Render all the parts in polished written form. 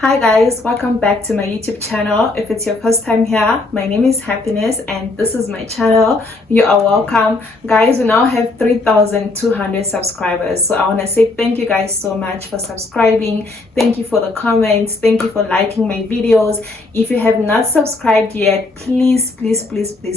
Hi guys, welcome back to my YouTube channel. If it's your first time here, my name is Happiness and this is my channel. You are welcome. Guys, we now have 3,200 subscribers. So I want to say thank you guys so much for subscribing. Thank you for the comments. Thank you for liking my videos. If you have not subscribed yet, please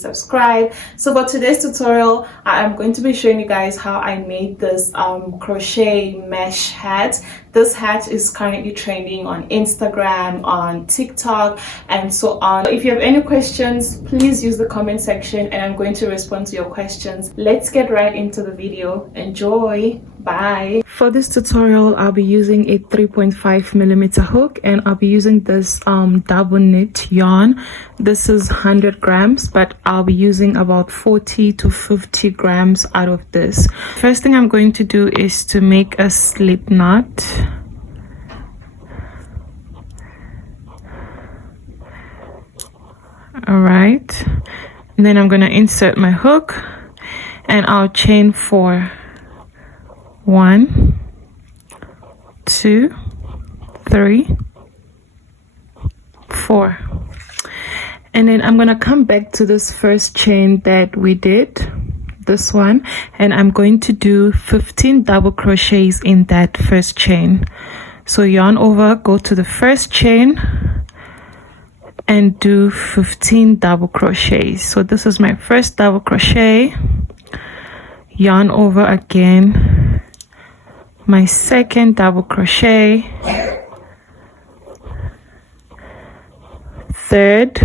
subscribe. So for today's tutorial, I am going to be showing you guys how I made this crochet mesh hat. This hat is currently trending on Instagram, on TikTok, and so on. If you have any questions, please use the comment section and I'm going to respond to your questions. Let's get right into the video. Enjoy. Bye. For this tutorial, I'll be using a 3.5mm hook and I'll be using this double knit yarn. This is 100 grams, but I'll be using about 40 to 50 grams out of this. First thing I'm going to do is to make a slip knot. All right, and then I'm going to insert my hook and I'll chain 4. 1, 2, 3, 4, and then I'm gonna come back to this first chain that we did, this one, and I'm going to do 15 double crochets in that first chain. So yarn over, go to the first chain and do 15 double crochets. So this is my first double crochet, yarn over again, my second double crochet, third,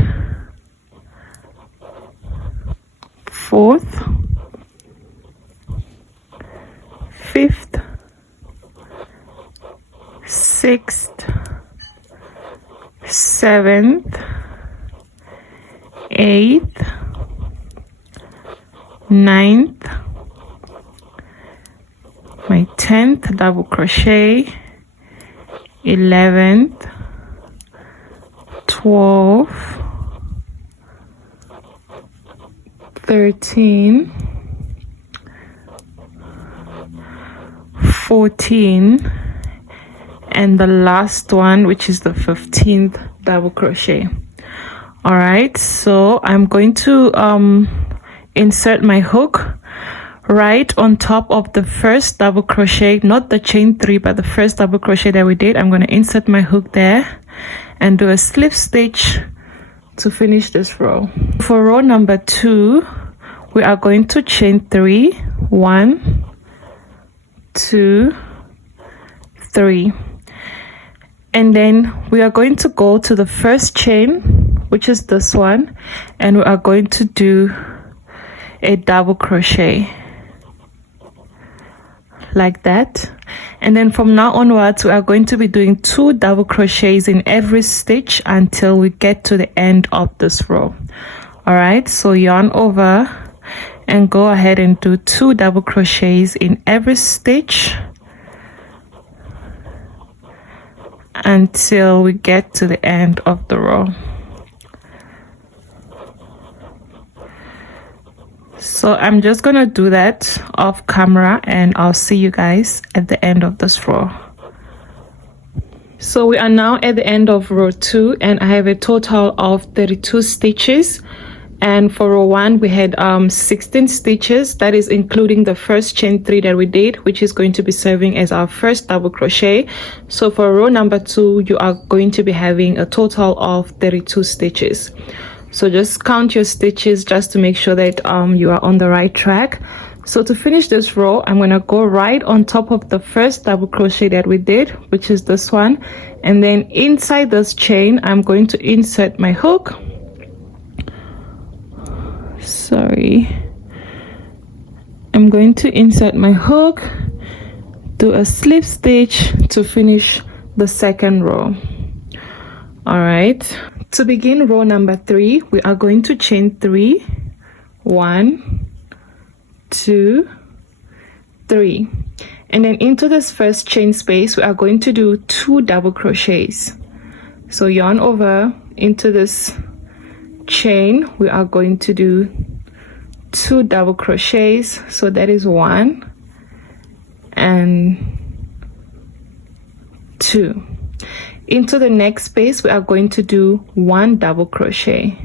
fourth, fifth, sixth, seventh, eighth, ninth, my 10th double crochet, 11th, 12th, 13, 14, and the last one, which is the 15th double crochet. All right, so I'm going to insert my hook right on top of the first double crochet, not the chain 3 but the first double crochet that we did. I'm going to insert my hook there and do a slip stitch to finish this row. For row number 2, we are going to chain 3. 1, 2, 3, and then we are going to go to the first chain, which is this one, and we are going to do a double crochet like that. And then from now onwards, we are going to be doing 2 double crochets in every stitch until we get to the end of this row. All right, so yarn over and go ahead and do 2 double crochets in every stitch until we get to the end of the row. So I'm just gonna do that off camera and I'll see you guys at the end of this row. So we are now at the end of row 2 and I have a total of 32 stitches, and for row 1 we had 16 stitches. That is including the first chain 3 that we did, which is going to be serving as our first double crochet. So for row number 2 you are going to be having a total of 32 stitches. So just count your stitches just to make sure that you are on the right track. So to finish this row, I'm going to go right on top of the first double crochet that we did, which is this one, and then inside this chain I'm going to insert my hook. I'm going to insert my hook, do a slip stitch to finish the second row. All right, to begin row number 3, we are going to chain 3. 1, 2, 3, and then into this first chain space we are going to do 2 double crochets. So yarn over into this chain, we are going to do 2 double crochets. So that is 1 and 2. Into the next space we are going to do 1 double crochet,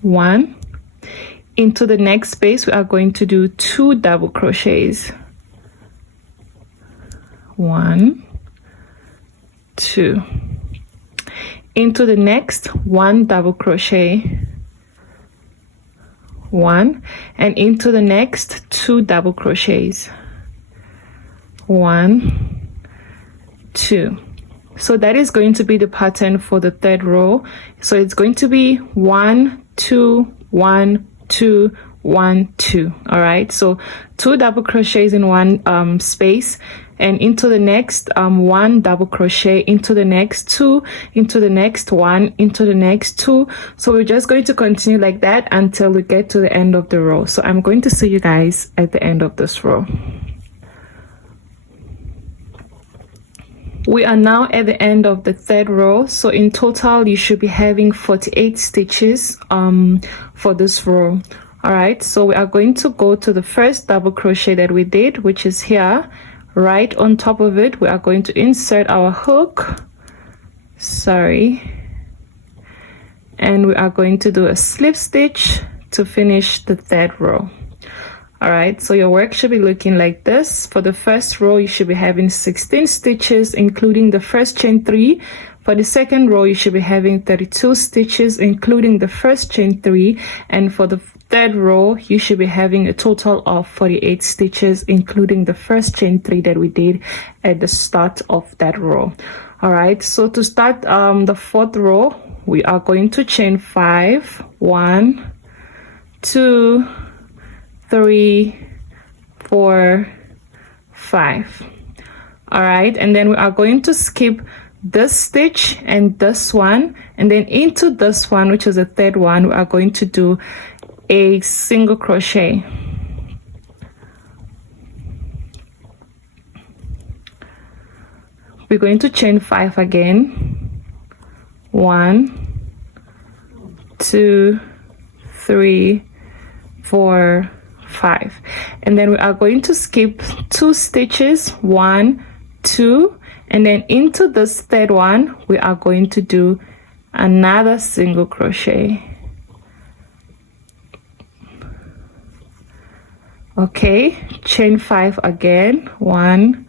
1. Into the next space we are going to do 2 double crochets, 1, 2. Into the next 1 double crochet, 1, and into the next 2 double crochets, 1, 2. So that is going to be the pattern for the third row. So it's going to be 1, 2, 1, 2, 1, 2. All right, so 2 double crochets in one space, and into the next 1 double crochet, into the next 2, into the next 1, into the next 2. So we're just going to continue like that until we get to the end of the row. So I'm going to see you guys at the end of this row. We are now at the end of the third row. So in total you should be having 48 stitches for this row. All right, so we are going to go to the first double crochet that we did, which is here. Right on top of it we are going to insert our hook, and we are going to do a slip stitch to finish the third row. All right, so your work should be looking like this. For the first row you should be having 16 stitches including the first chain 3. For the second row you should be having 32 stitches including the first chain 3, and for the third row you should be having a total of 48 stitches including the first chain 3 that we did at the start of that row. All right, so to start the fourth row we are going to chain 5, 1, 2, 3, 4, 5. All right, and then we are going to skip this stitch and this one, and then into this one, which is the third one, we are going to do a single crochet. We're going to chain 5 again. 1, 2, 3, 4, 5, and then we are going to skip 2 stitches, 1, 2, and then into this third one we are going to do another single crochet. Okay, chain 5 again. 1,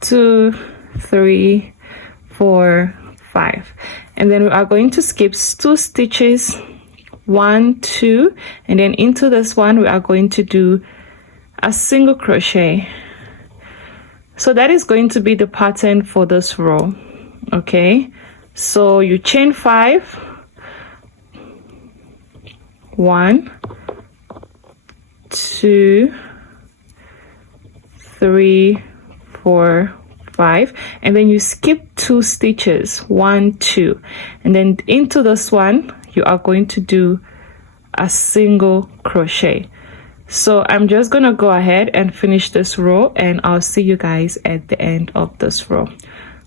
2, 3, 4, 5, and then we are going to skip 2 stitches, 1, 2, and then into this one we are going to do a single crochet. So that is going to be the pattern for this row. Okay, so you chain 5, 1, 2, 3, 4, 5, and then you skip 2 stitches, 1, 2, and then into this one you are going to do a single crochet. So I'm just gonna go ahead and finish this row, and I'll see you guys at the end of this row.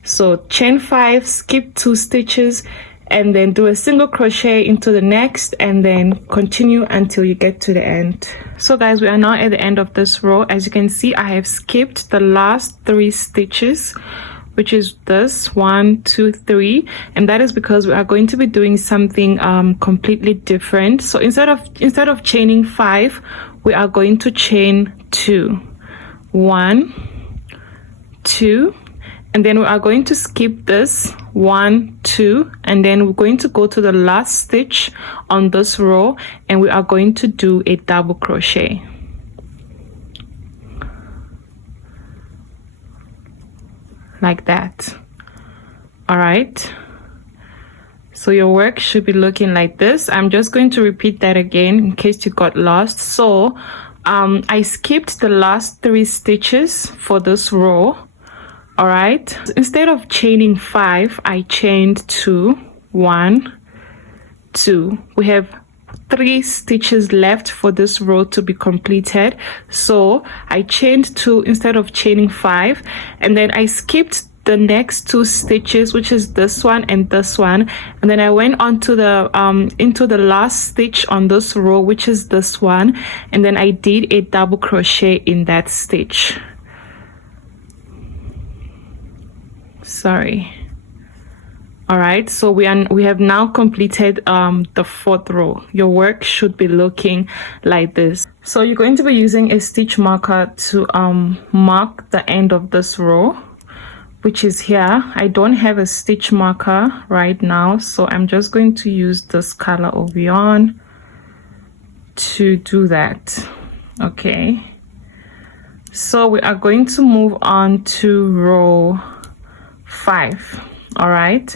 So chain 5, skip 2 stitches, and then do a single crochet into the next, and then continue until you get to the end. So guys, we are now at the end of this row. As you can see, I have skipped the last 3 stitches, which is this 1, 2, 3, and that is because we are going to be doing something completely different. So instead of chaining 5, we are going to chain 2, 1, 2, and then we are going to skip this 1, 2, and then we're going to go to the last stitch on this row, and we are going to do a double crochet. Like that. All right, so your work should be looking like this. I'm just going to repeat that again in case you got lost. So I skipped the last 3 stitches for this row. All right, instead of chaining 5, I chained 2, 1, 2. We have 3 stitches left for this row to be completed, so I chained 2 instead of chaining 5, and then I skipped the next 2 stitches, which is this one and this one, and then I went on to the into the last stitch on this row, which is this one, and then I did a double crochet in that stitch. sorry. All right, so we have now completed the 4th row. Your work should be looking like this. So you're going to be using a stitch marker to mark the end of this row, which is here. I don't have a stitch marker right now, so I'm just going to use this color over yarn to do that. Okay, so we are going to move on to row 5. All right,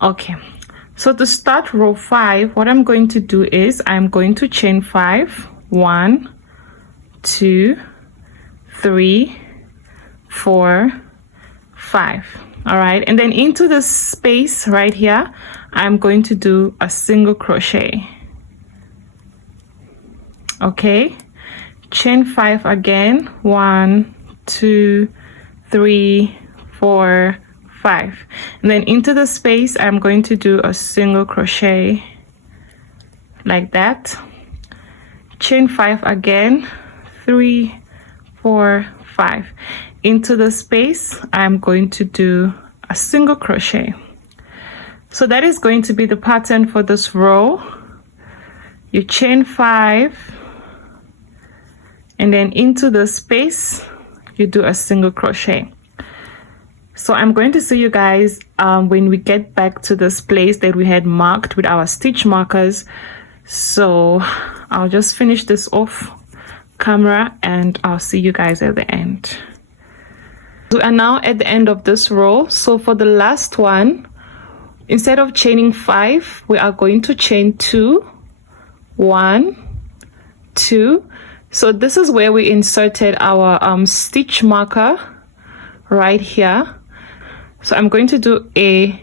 okay, so to start row 5, what I'm going to do is I'm going to chain 5, 1, 2, 3, 4, 5. All right, and then into this space right here, I'm going to do a single crochet. Okay, chain 5 again, 1, 2, 3, 4, 5, and then into the space I'm going to do a single crochet like that. Chain 5 again, 3, 4, 5. Into the space I'm going to do a single crochet. So that is going to be the pattern for this row. You chain 5, and then into the space you do a single crochet. So I'm going to see you guys when we get back to this place that we had marked with our stitch markers. So I'll just finish this off camera and I'll see you guys at the end. We are now at the end of this row. So for the last one, instead of chaining 5, we are going to chain 2, 1, 2. So this is where we inserted our stitch marker right here. So I'm going to do a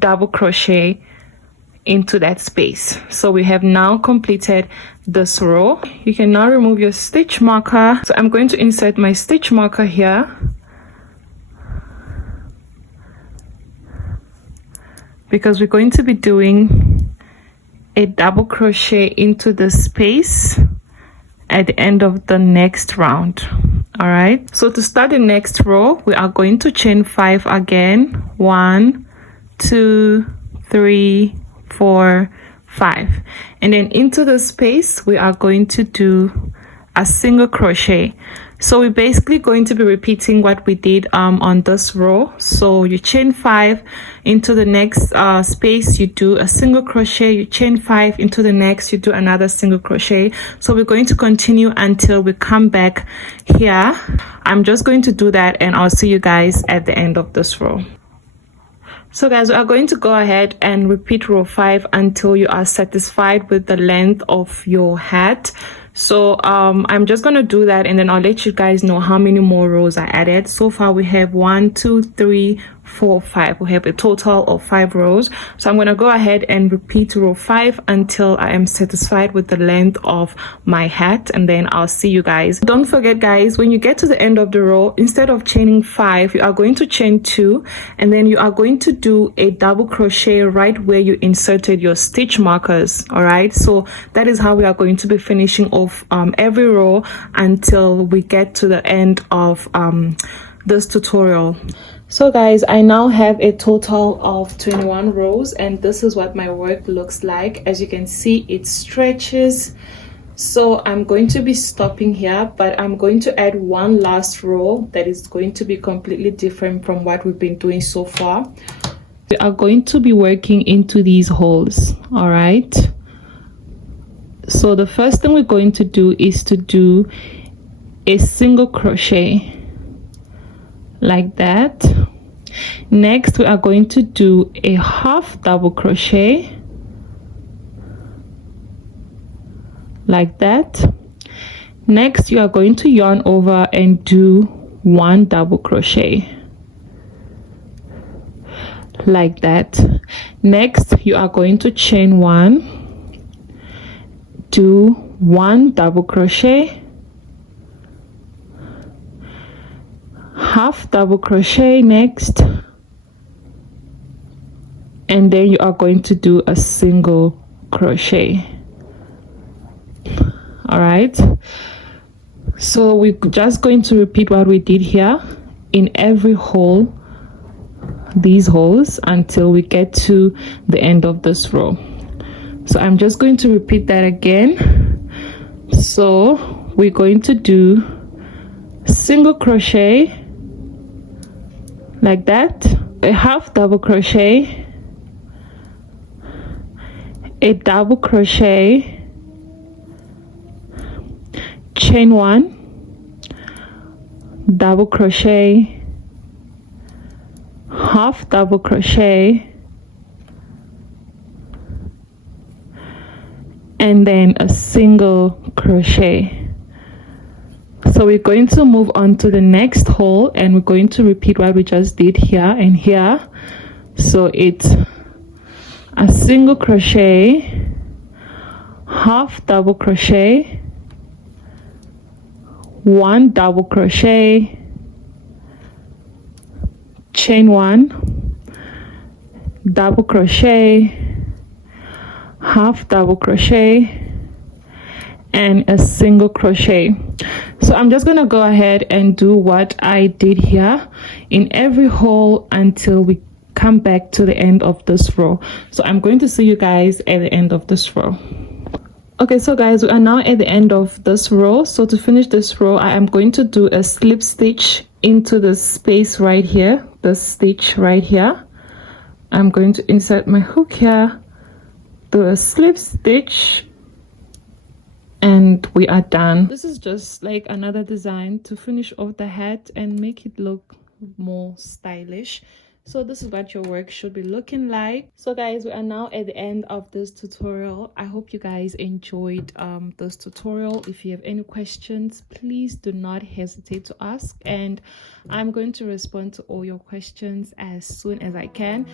double crochet into that space. So we have now completed this row. You can now remove your stitch marker. So I'm going to insert my stitch marker here. Because we're going to be doing a double crochet into the space at the end of the next round. All right, so to start the next row, we are going to chain 5 again, 1, 2, 3, 4, 5, and then into the space we are going to do a single crochet. So we're basically going to be repeating what we did on this row. So you chain 5 into the next space, you do a single crochet, you chain 5 into the next, you do another single crochet. So we're going to continue until we come back here. I'm just going to do that and I'll see you guys at the end of this row. So guys, we are going to go ahead and repeat row 5 until you are satisfied with the length of your hat. So I'm just gonna do that and then I'll let you guys know how many more rows I added. So far we have 1, 2, 3, 4, 5. We have a total of 5 rows. So I'm gonna go ahead and repeat row 5 until I am satisfied with the length of my hat, and then I'll see you guys. Don't forget guys, when you get to the end of the row, instead of chaining 5, you are going to chain 2, and then you are going to do a double crochet right where you inserted your stitch markers. All right, so that is how we are going to be finishing off every row until we get to the end of this tutorial. So guys, I now have a total of 21 rows and this is what my work looks like. As you can see, it stretches. So I'm going to be stopping here, but I'm going to add one last row that is going to be completely different from what we've been doing so far. We are going to be working into these holes. All right, so the first thing we're going to do is to do a single crochet like that. Next we are going to do a half double crochet like that. Next you are going to yarn over and do one double crochet like that. Next you are going to chain 1, do one double crochet, half double crochet next, and then you are going to do a single crochet. All right, So we're just going to repeat what we did here in every hole, these holes, until we get to the end of this row. So I'm just going to repeat that again. So we're going to do single crochet like that, a half double crochet, a double crochet, chain one, double crochet, half double crochet, and then a single crochet. So we're going to move on to the next hole, and we're going to repeat what we just did here and here. So it's a single crochet, half double crochet, one double crochet, chain one, double crochet, half double crochet, and a single crochet. So I'm just gonna go ahead and do what I did here in every hole until we come back to the end of this row. So I'm going to see you guys at the end of this row. Okay, so guys, we are now at the end of this row. So to finish this row, I am going to do a slip stitch into the space right here, the stitch right here. I'm going to insert my hook here, do a slip stitch, and we are done. This is just like another design to finish off the hat and make it look more stylish. So this is what your work should be looking like. So guys, we are now at the end of this tutorial. I hope you guys enjoyed this tutorial. If you have any questions, please do not hesitate to ask, and I'm going to respond to all your questions as soon as I can.